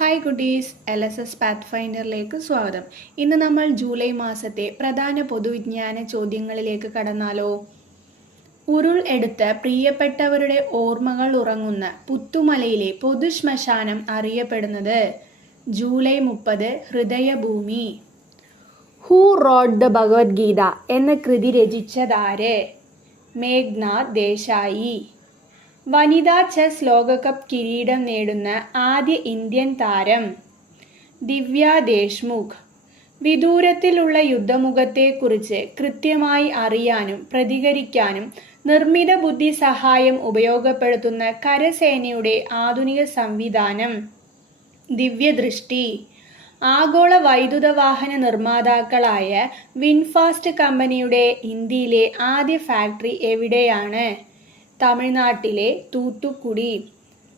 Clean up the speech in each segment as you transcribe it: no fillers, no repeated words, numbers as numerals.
Hi കുട്ടീസ്, LSS പാത്ത്ഫൈൻഡറിലേക്ക് സ്വാഗതം. ഇന്ന് നമ്മൾ ജൂലൈ മാസത്തെ പ്രധാന പൊതുവിജ്ഞാന ചോദ്യങ്ങളിലേക്ക് കടന്നാലോ. ഉരുൾ എടുത്ത് പ്രിയപ്പെട്ടവരുടെ ഓർമ്മകൾ ഉറങ്ങുന്ന പുത്തുമലയിലെ പൊതുശ്മശാനം അറിയപ്പെടുന്നത്. ജൂലൈ 30 ഹൃദയഭൂമി. ഹൂ റോട്ട് ദ ഭഗവത്ഗീത എന്ന കൃതി രചിച്ചതാര്? മേഘ്നാഥ് ദേശായി. വനിതാ ചെസ് ലോകകപ്പ് കിരീടം നേടുന്ന ആദ്യ ഇന്ത്യൻ താരം ദിവ്യ ദേശ്മുഖ്. വിദൂരത്തിലുള്ള യുദ്ധമുഖത്തെക്കുറിച്ച് കൃത്യമായി അറിയാനും പ്രതികരിക്കാനും നിർമ്മിത ബുദ്ധി സഹായം ഉപയോഗപ്പെടുത്തുന്ന കരസേനയുടെ ആധുനിക സംവിധാനം ദിവ്യദൃഷ്ടി. ആഗോള വൈദ്യുത വാഹന നിർമ്മാതാക്കളായ വിൻഫാസ്റ്റ് കമ്പനിയുടെ ഇന്ത്യയിലെ ആദ്യ ഫാക്ടറി എവിടെയാണ്? തമിഴ്നാട്ടിലെ തൂത്തുക്കുടി.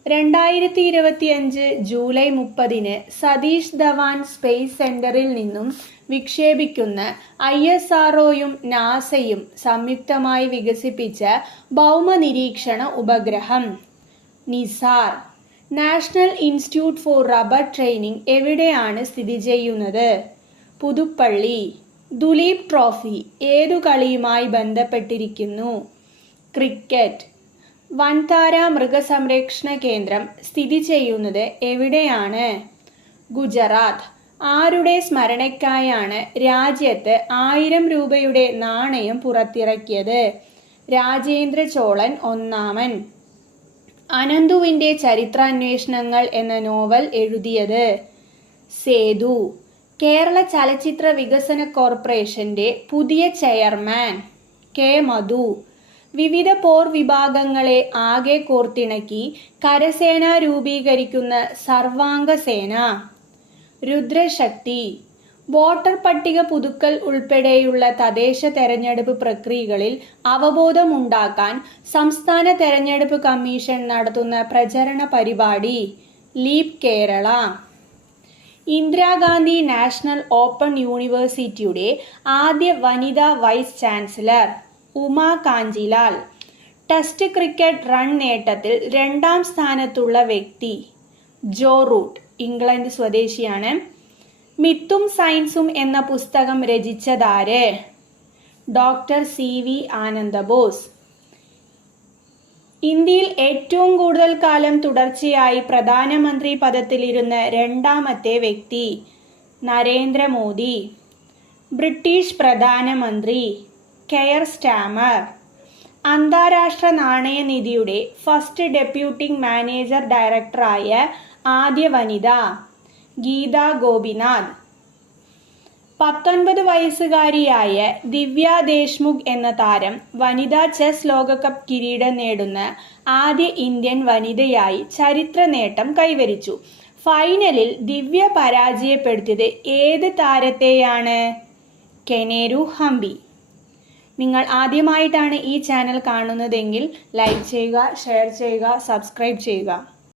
2025 ജൂലൈ 30 സതീഷ് ധവാൻ സ്പേസ് സെന്ററിൽ നിന്നും വിക്ഷേപിക്കുന്ന ISROയും നാസയും സംയുക്തമായി വികസിപ്പിച്ച ഭൗമനിരീക്ഷണ ഉപഗ്രഹം Nisar. National institute four rubber training എവിടെയാണ് സ്ഥിതി ചെയ്യുന്നത്? പുതുപ്പള്ളി. ദുലീപ് ട്രോഫി ഏതു കളിയുമായി ബന്ധപ്പെട്ടിരിക്കുന്നു? ക്രിക്കറ്റ്. വൻതാര മൃഗസംരക്ഷണ കേന്ദ്രം സ്ഥിതി ചെയ്യുന്നത് എവിടെയാണ്? ഗുജറാത്ത്. ആരുടെ സ്മരണയ്ക്കായാണ് രാജ്യത്ത് 1000 രൂപയുടെ നാണയം പുറത്തിറക്കിയത്? രാജേന്ദ്ര ചോളൻ ഒന്നാമൻ. അനന്തുവിൻ്റെ ചരിത്രാന്വേഷണങ്ങൾ എന്ന നോവൽ എഴുതിയത്? സേതു. കേരള ചലച്ചിത്ര വികസന കോർപ്പറേഷന്റെ പുതിയ ചെയർമാൻ കെ മധു. വിവിധ പോർ വിഭാഗങ്ങളെ ആകെ കോർത്തിണക്കി കരസേന രൂപീകരിക്കുന്ന സർവാംഗ സേന രുദ്രശക്തി. വോട്ടർ പട്ടിക പുതുക്കൽ ഉൾപ്പെടെയുള്ള തദ്ദേശ തെരഞ്ഞെടുപ്പ് പ്രക്രിയകളിൽ അവബോധമുണ്ടാക്കാൻ സംസ്ഥാന തെരഞ്ഞെടുപ്പ് കമ്മീഷൻ നടത്തുന്ന പ്രചരണ പരിപാടി leap Kerala. Indira Gandhi national open യൂണിവേഴ്സിറ്റിയുടെ ആദ്യ വനിതാ vice chancellor Uma Kanchilal. Test cricket run നേട്ടത്തിൽ 2ാം സ്ഥാനത്തുള്ള വ്യക്തി ജോ റൂട്ട്, ഇംഗ്ലണ്ട് സ്വദേശിയാണ്. മിത്തും സയൻസും എന്ന പുസ്തകം രചിച്ചതാര്? Doctor CV Ananda Bose. ഇന്ത്യയിൽ ഏറ്റവും കൂടുതൽ കാലം തുടർച്ചയായി പ്രധാനമന്ത്രി പദത്തിലിരുന്ന 2ാമത്തെ വ്യക്തി നരേന്ദ്രമോദി. ബ്രിട്ടീഷ് പ്രധാനമന്ത്രി കെയർ സ്റ്റാമർ. അന്താരാഷ്ട്ര നാണയനിധിയുടെ ഫസ്റ്റ് ഡെപ്യൂട്ടിംഗ് മാനേജർ ഡയറക്ടറായ ആദ്യ വനിത ഗീത ഗോപിനാഥ്. 19 വയസ്സുകാരിയായ ദിവ്യ ദേശ്മുഖ് എന്ന താരം വനിതാ ചെസ് ലോകകപ്പ് കിരീടം നേടുന്ന ആദ്യ ഇന്ത്യൻ വനിതയായി ചരിത്ര നേട്ടം കൈവരിച്ചു. ഫൈനലിൽ ദിവ്യ പരാജയപ്പെടുത്തിയത് ഏത് താരത്തെയാണ്? കെനേരു ഹംപി. നിങ്ങൾ ആദ്യമായിട്ടാണ് ഈ ചാനൽ കാണുന്നതെങ്കിൽ ലൈക്ക് ചെയ്യുക, ഷെയർ ചെയ്യുക, സബ്സ്ക്രൈബ് ചെയ്യുക.